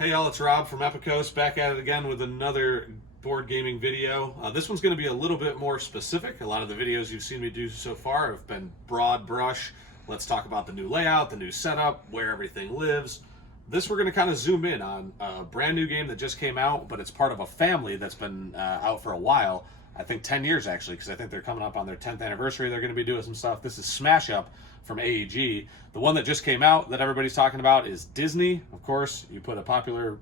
Hey y'all, it's Rob from Epikos, back at it again with another board gaming video. This one's going to be a little bit more specific. A lot of the videos you've seen me do so far have been broad brush. Let's talk about the new layout, the new setup, where everything lives. This we're going to kind of zoom in on a brand new game that just came out, but it's part of a family that's been out for a while. I think 10 years actually, because I think they're coming up on their 10th anniversary. They're going to be doing some stuff. This is Smash Up from AEG. The one that just came out that everybody's talking about is Disney. Of course, you put a popular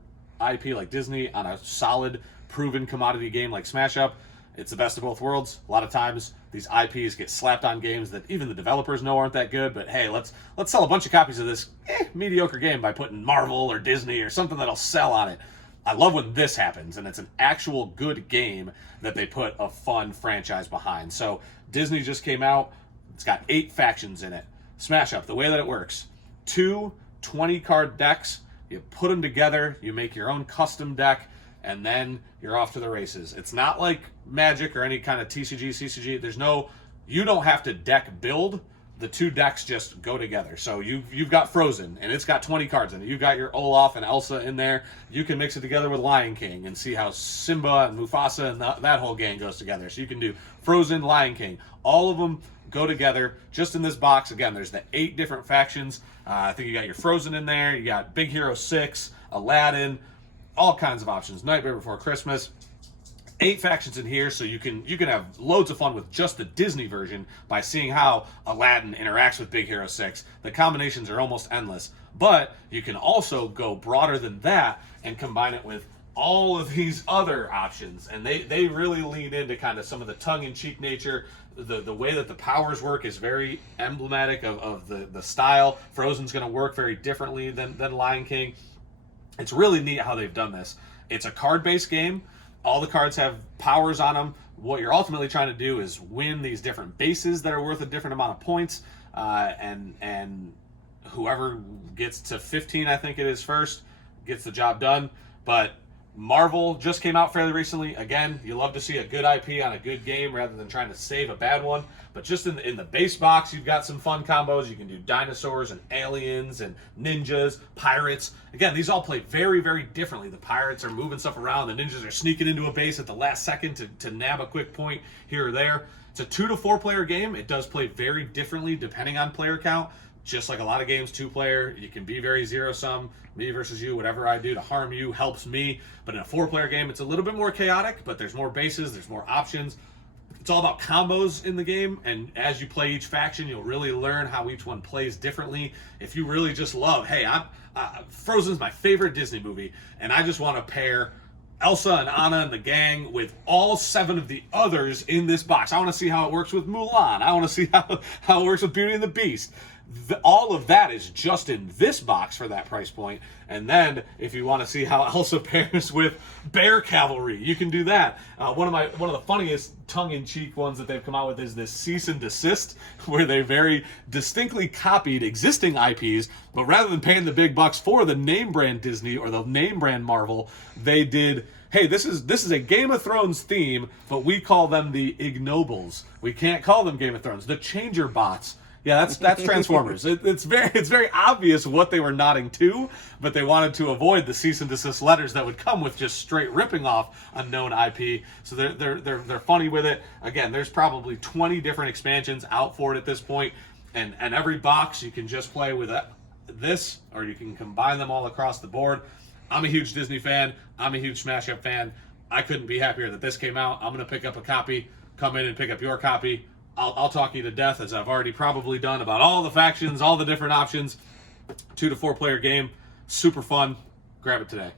IP like Disney on a solid, proven commodity game like Smash Up. It's the best of both worlds. A lot of times, these IPs get slapped on games that even the developers know aren't that good. But hey, let's sell a bunch of copies of this mediocre game by putting Marvel or Disney or something that'll sell on it. I love when this happens, and it's an actual good game that they put a fun franchise behind. So Disney just came out. It's got 8 factions in it. Smash Up, the way that it works, 2 20-card decks. You put them together, you make your own custom deck, and then you're off to the races. It's not like Magic or any kind of TCG, CCG. You don't have to deck build. The 2 decks just go together. So you've got Frozen, and it's got 20 cards in it. You've got your Olaf and Elsa in there. You can mix it together with Lion King and see how Simba and Mufasa and that whole gang goes together. So you can do Frozen, Lion King. All of them go together just in this box. Again, there's the 8 different factions. I think you got your Frozen in there. You got Big Hero 6, Aladdin, all kinds of options. Nightmare Before Christmas. 8 factions in here, so you can have loads of fun with just the Disney version by seeing how Aladdin interacts with Big Hero 6. The combinations are almost endless, but you can also go broader than that and combine it with all of these other options, and they really lean into kind of some of the tongue-in-cheek nature. The way that the powers work is very emblematic of the style. Frozen's going to work very differently than Lion King. It's really neat how they've done this. It's a card-based game. All the cards have powers on them. What you're ultimately trying to do is win these different bases that are worth a different amount of points, and whoever gets to 15, I think it is first, gets the job done. But Marvel just came out fairly recently. Again, you love to see a good IP on a good game rather than trying to save a bad one. But just in the base box, you've got some fun combos. You can do dinosaurs and aliens and ninjas, pirates. Again, these all play very, very differently. The pirates are moving stuff around. The ninjas are sneaking into a base at the last second to nab a quick point here or there. It's a 2 to 4 player game. It does play very differently depending on player count. Just like a lot of games, 2-player, you can be very zero-sum. Me versus you, whatever I do to harm you helps me. But in a 4-player game, it's a little bit more chaotic, but there's more bases, there's more options. It's all about combos in the game, and as you play each faction, you'll really learn how each one plays differently. If you really just love, hey, Frozen's my favorite Disney movie, and I just want to pair Elsa and Anna and the gang with all 7 of the others in this box. I want to see how it works with Mulan. I want to see how it works with Beauty and the Beast. All of that is just in this box for that price point. And then if you want to see how Elsa pairs with Bear Cavalry, you can do that. One of the funniest tongue-in-cheek ones that they've come out with is this Cease and Desist, where they very distinctly copied existing IPs, but rather than paying the big bucks for the name brand Disney or the name brand Marvel, they did, hey, this is a Game of Thrones theme, but we call them the Ignobles. We can't call them Game of Thrones. The Changer Bots. Yeah, that's Transformers. It's very obvious what they were nodding to, but they wanted to avoid the cease and desist letters that would come with just straight ripping off a known IP. So they're funny with it. Again, there's probably 20 different expansions out for it at this point, and every box you can just play with this, or you can combine them all across the board. I'm a huge Disney fan. I'm a huge Smash Up fan. I couldn't be happier that this came out. I'm gonna pick up a copy. Come in and pick up your copy. I'll talk you to death, as I've already probably done, about all the factions, all the different options. 2 to 4 player game, super fun. Grab it today.